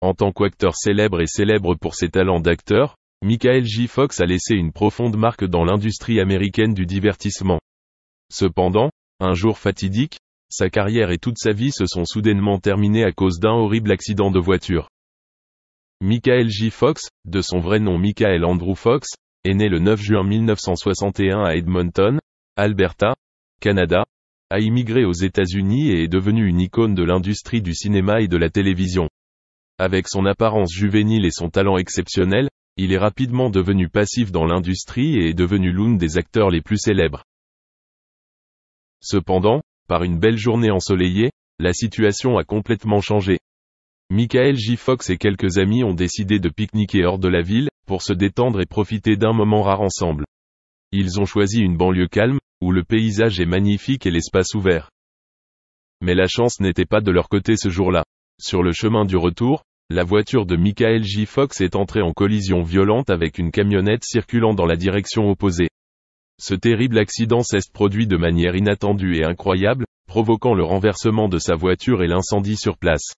En tant qu'acteur célèbre et célèbre pour ses talents d'acteur, Michael J. Fox a laissé une profonde marque dans l'industrie américaine du divertissement. Cependant, un jour fatidique, sa carrière et toute sa vie se sont soudainement terminées à cause d'un horrible accident de voiture. Michael J. Fox, de son vrai nom Michael Andrew Fox, est né le 9 juin 1961 à Edmonton, Alberta, Canada, a immigré aux États-Unis et est devenu une icône de l'industrie du cinéma et de la télévision. Avec son apparence juvénile et son talent exceptionnel, il est rapidement devenu passif dans l'industrie et est devenu l'un des acteurs les plus célèbres. Cependant, par une belle journée ensoleillée, la situation a complètement changé. Michael J. Fox et quelques amis ont décidé de pique-niquer hors de la ville, pour se détendre et profiter d'un moment rare ensemble. Ils ont choisi une banlieue calme, où le paysage est magnifique et l'espace ouvert. Mais la chance n'était pas de leur côté ce jour-là. Sur le chemin du retour, la voiture de Michael J. Fox est entrée en collision violente avec une camionnette circulant dans la direction opposée. Ce terrible accident s'est produit de manière inattendue et incroyable, provoquant le renversement de sa voiture et l'incendie sur place.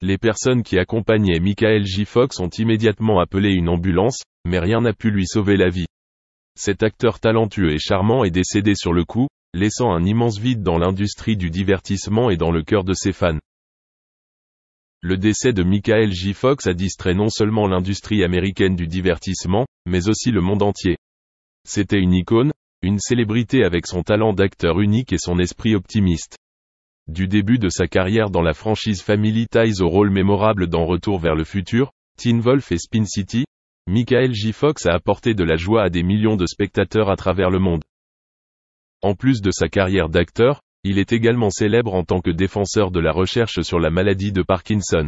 Les personnes qui accompagnaient Michael J. Fox ont immédiatement appelé une ambulance, mais rien n'a pu lui sauver la vie. Cet acteur talentueux et charmant est décédé sur le coup, laissant un immense vide dans l'industrie du divertissement et dans le cœur de ses fans. Le décès de Michael J. Fox a distrait non seulement l'industrie américaine du divertissement, mais aussi le monde entier. C'était une icône, une célébrité avec son talent d'acteur unique et son esprit optimiste. Du début de sa carrière dans la franchise Family Ties au rôle mémorable dans Retour vers le futur, Teen Wolf et Spin City, Michael J. Fox a apporté de la joie à des millions de spectateurs à travers le monde. En plus de sa carrière d'acteur, il est également célèbre en tant que défenseur de la recherche sur la maladie de Parkinson.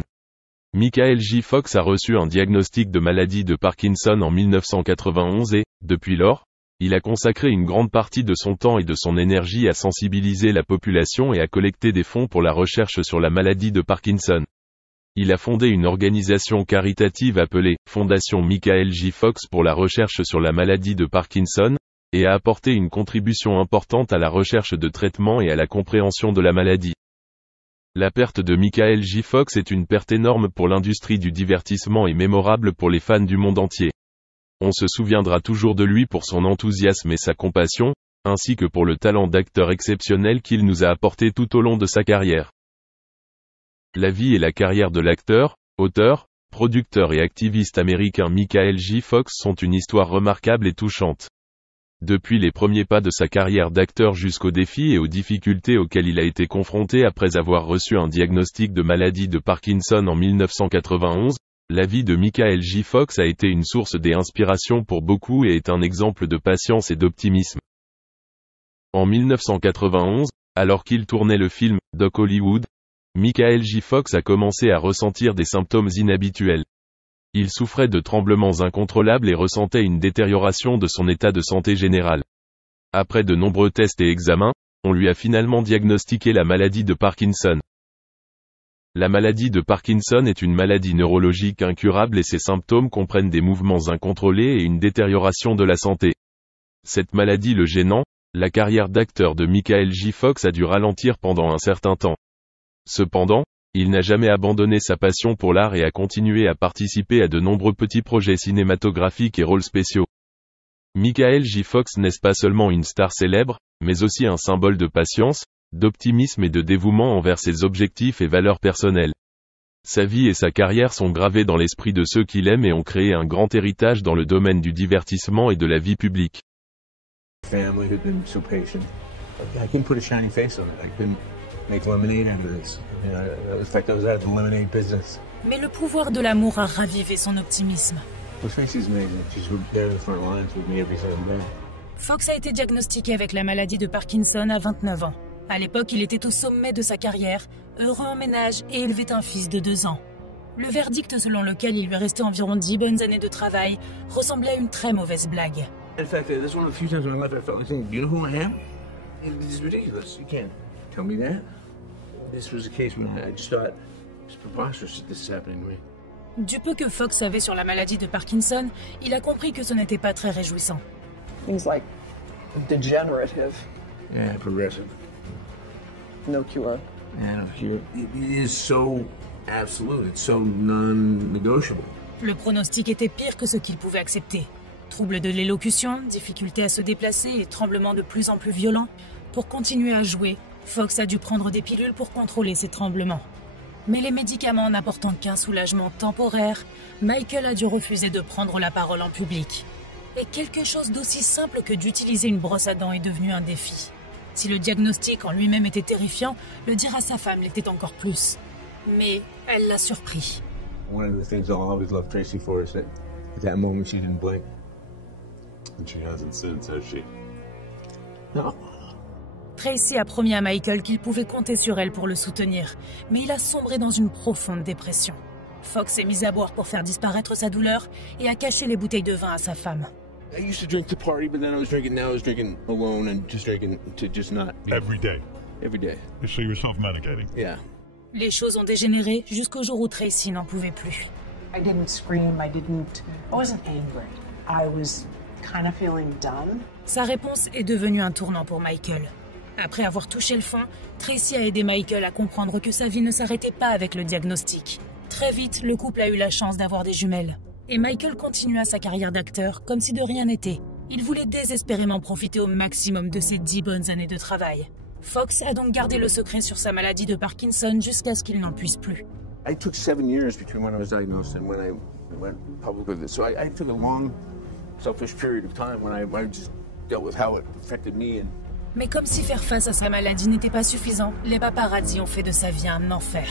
Michael J. Fox a reçu un diagnostic de maladie de Parkinson en 1991 et, depuis lors, il a consacré une grande partie de son temps et de son énergie à sensibiliser la population et à collecter des fonds pour la recherche sur la maladie de Parkinson. Il a fondé une organisation caritative appelée Fondation Michael J. Fox pour la recherche sur la maladie de Parkinson, et a apporté une contribution importante à la recherche de traitements et à la compréhension de la maladie. La perte de Michael J. Fox est une perte énorme pour l'industrie du divertissement et mémorable pour les fans du monde entier. On se souviendra toujours de lui pour son enthousiasme et sa compassion, ainsi que pour le talent d'acteur exceptionnel qu'il nous a apporté tout au long de sa carrière. La vie et la carrière de l'acteur, auteur, producteur et activiste américain Michael J. Fox sont une histoire remarquable et touchante. Depuis les premiers pas de sa carrière d'acteur jusqu'aux défis et aux difficultés auxquelles il a été confronté après avoir reçu un diagnostic de maladie de Parkinson en 1991, la vie de Michael J. Fox a été une source d'inspiration pour beaucoup et est un exemple de patience et d'optimisme. En 1991, alors qu'il tournait le film Doc Hollywood, Michael J. Fox a commencé à ressentir des symptômes inhabituels. Il souffrait de tremblements incontrôlables et ressentait une détérioration de son état de santé général. Après de nombreux tests et examens, on lui a finalement diagnostiqué la maladie de Parkinson. La maladie de Parkinson est une maladie neurologique incurable et ses symptômes comprennent des mouvements incontrôlés et une détérioration de la santé. Cette maladie le gênant, la carrière d'acteur de Michael J. Fox a dû ralentir pendant un certain temps. Cependant, il n'a jamais abandonné sa passion pour l'art et a continué à participer à de nombreux petits projets cinématographiques et rôles spéciaux. Michael J. Fox n'est pas seulement une star célèbre, mais aussi un symbole de patience, d'optimisme et de dévouement envers ses objectifs et valeurs personnelles. Sa vie et sa carrière sont gravées dans l'esprit de ceux qui l'aiment et ont créé un grand héritage dans le domaine du divertissement et de la vie publique. Family who've been so patient. I couldn't put a shiny face on it. I couldn't make lemonade out of this. You know, in fact, I was out of the lemonade business. Mais le pouvoir de l'amour a ravivé son optimisme. Well, Tracy's amazing. She's there in the front lines with me every single day. Fox a été diagnostiqué avec la maladie de Parkinson à 29 ans. À l'époque, il était au sommet de sa carrière, heureux en ménage et élevait un fils de 2 ans. Le verdict selon lequel il lui restait environ 10 bonnes années de travail ressemblait à une très mauvaise blague. In fact, this is one of the few times in my life I felt like saying, "Do you know who I am?" This is ridiculous. You can't tell me that. This was a case when I just thought, it's preposterous that this is happening to me. Du peu que Fox savait sur la maladie de Parkinson, il a compris que ce n'était pas très réjouissant. Things like degenerative. Yeah, progressive. No cure. Yeah, no cure. It is so absolute. It's so non-negotiable. Le pronostic était pire que ce qu'il pouvait accepter. Troubles de l'élocution, difficultés à se déplacer et tremblements de plus en plus violents. Pour continuer à jouer, Fox a dû prendre des pilules pour contrôler ses tremblements. Mais les médicaments n'apportant qu'un soulagement temporaire, Michael a dû refuser de prendre la parole en public. Et quelque chose d'aussi simple que d'utiliser une brosse à dents est devenu un défi. Si le diagnostic en lui-même était terrifiant, le dire à sa femme l'était encore plus. Mais elle l'a surpris. One of the things I'll always love Tracy for is that at that moment she didn't blink. And she hasn't since, has she? No. Tracy a promis à Michael qu'il pouvait compter sur elle pour le soutenir, mais il a sombré dans une profonde dépression. Fox s'est mis à boire pour faire disparaître sa douleur et a caché les bouteilles de vin à sa femme. I used to drink to party, but then I was drinking. Now I was drinking alone and just drinking to just not. Every day. Every day. So you're self-medicating. Yeah. Les choses ont dégénéré jusqu'au jour où Tracy n'en pouvait plus. I didn't scream, I wasn't angry. I was kind of feeling done. Sa réponse est devenue un tournant pour Michael. Après avoir touché le fond, Tracy a aidé Michael à comprendre que sa vie ne s'arrêtait pas avec le diagnostic. Très vite, le couple a eu la chance d'avoir des jumelles. Et Michael continua sa carrière d'acteur comme si de rien n'était. Il voulait désespérément profiter au maximum de ses 10 bonnes années de travail. Fox a donc gardé le secret sur sa maladie de Parkinson jusqu'à ce qu'il n'en puisse plus. I took 7 years between when I was diagnosed and when I went public with it. So I took a long, selfish period of time when I just dealt with how it affected me. Mais comme si faire face à sa maladie n'était pas suffisant, les paparazzi ont fait de sa vie un enfer.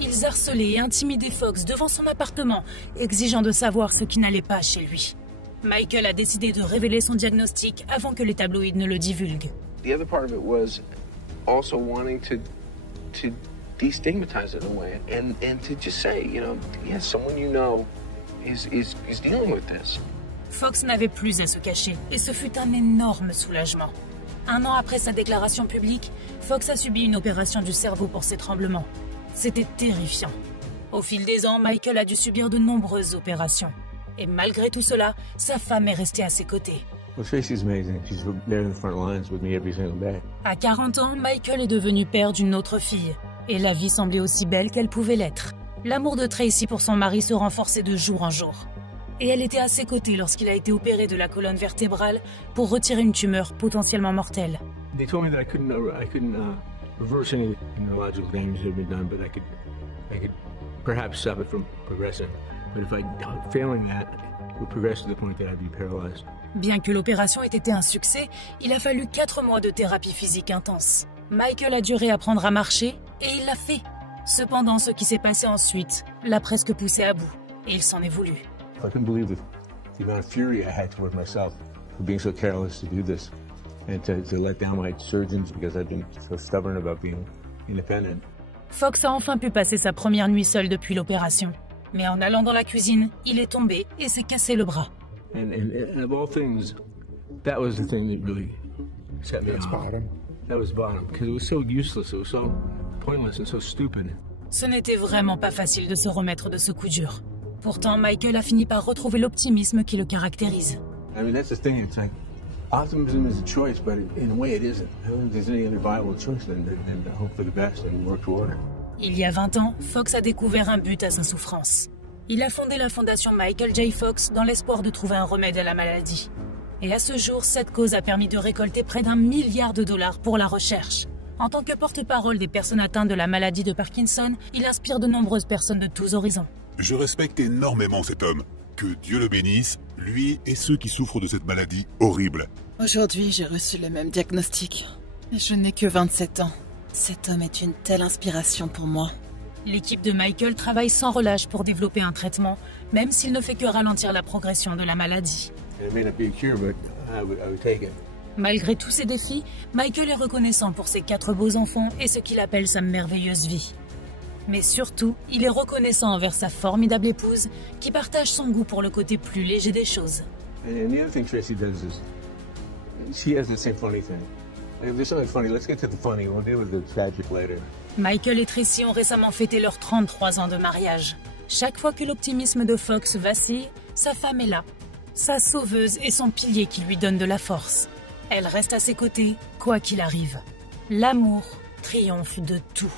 Ils harcelaient et intimidaient Fox devant son appartement, exigeant de savoir ce qui n'allait pas chez lui. Michael a décidé de révéler son diagnostic avant que les tabloïds ne le divulguent. The other part of it was also wanting to destigmatize it in a way and to just say, you know, yes, someone you know is dealing with this. Fox n'avait plus à se cacher et ce fut un énorme soulagement. 1 an après sa déclaration publique, Fox a subi une opération du cerveau pour ses tremblements. C'était terrifiant. Au fil des ans, Michael a dû subir de nombreuses opérations. Et malgré tout cela, sa femme est restée à ses côtés. Well, Tracy's amazing. She's there in the front lines with me every single day. À 40 ans, Michael est devenu père d'une autre fille. Et la vie semblait aussi belle qu'elle pouvait l'être. L'amour de Tracy pour son mari se renforçait de jour en jour. Et elle était à ses côtés lorsqu'il a été opéré de la colonne vertébrale pour retirer une tumeur potentiellement mortelle. They told me that I couldn't reverse any of the neurological damage that had been done, but I could perhaps stop it from progressing. But if failing that, it would progress to the point that I'd be paralyzed. Bien que l'opération ait été un succès, il a fallu 4 mois de thérapie physique intense. Michael a dû réapprendre à marcher et il l'a fait. Cependant, ce qui s'est passé ensuite l'a presque poussé à bout et il s'en est voulu. I couldn't believe the amount of fury I had toward myself for being so careless to do this and to let down my surgeons because I've been so stubborn about being independent. Fox a enfin pu passer sa première nuit seule depuis l'opération. Mais en allant dans la cuisine, il est tombé et s'est cassé le bras. And of all things, that was the thing that really set me off. Bottom. That was bottom because it was so useless, it was so pointless and so stupid. Ce n'était vraiment pas facile de se remettre de ce coup dur. Pourtant, Michael a fini par retrouver l'optimisme qui le caractérise. I mean, that's the thing. It's like optimism is a choice, but in a way, it isn't. I don't think there's any other viable choice than to hope for the best and work toward it. Il y a 20 ans, Fox a découvert un but à sa souffrance. Il a fondé la fondation Michael J. Fox dans l'espoir de trouver un remède à la maladie. Et à ce jour, cette cause a permis de récolter près d'1 milliard de dollars pour la recherche. En tant que porte-parole des personnes atteintes de la maladie de Parkinson, il inspire de nombreuses personnes de tous horizons. Je respecte énormément cet homme. Que Dieu le bénisse, lui et ceux qui souffrent de cette maladie horrible. Aujourd'hui, j'ai reçu le même diagnostic. Mais je n'ai que 27 ans. Cet homme est une telle inspiration pour moi. L'équipe de Michael travaille sans relâche pour développer un traitement, même s'il ne fait que ralentir la progression de la maladie. And it may not be a cure, but I would take it. Malgré tous ces défis, Michael est reconnaissant pour ses 4 beaux enfants et ce qu'il appelle sa merveilleuse vie. Mais surtout, il est reconnaissant envers sa formidable épouse qui partage son goût pour le côté plus léger des choses. And the other thing Tracy does is she has the same funny thing. If there's something funny, let's get to the funny. We'll deal with the tragic later. Michael et Tracy ont récemment fêté leurs 33 ans de mariage. Chaque fois que l'optimisme de Fox vacille, sa femme est là. Sa sauveuse et son pilier qui lui donne de la force. Elle reste à ses côtés, quoi qu'il arrive. L'amour triomphe de tout.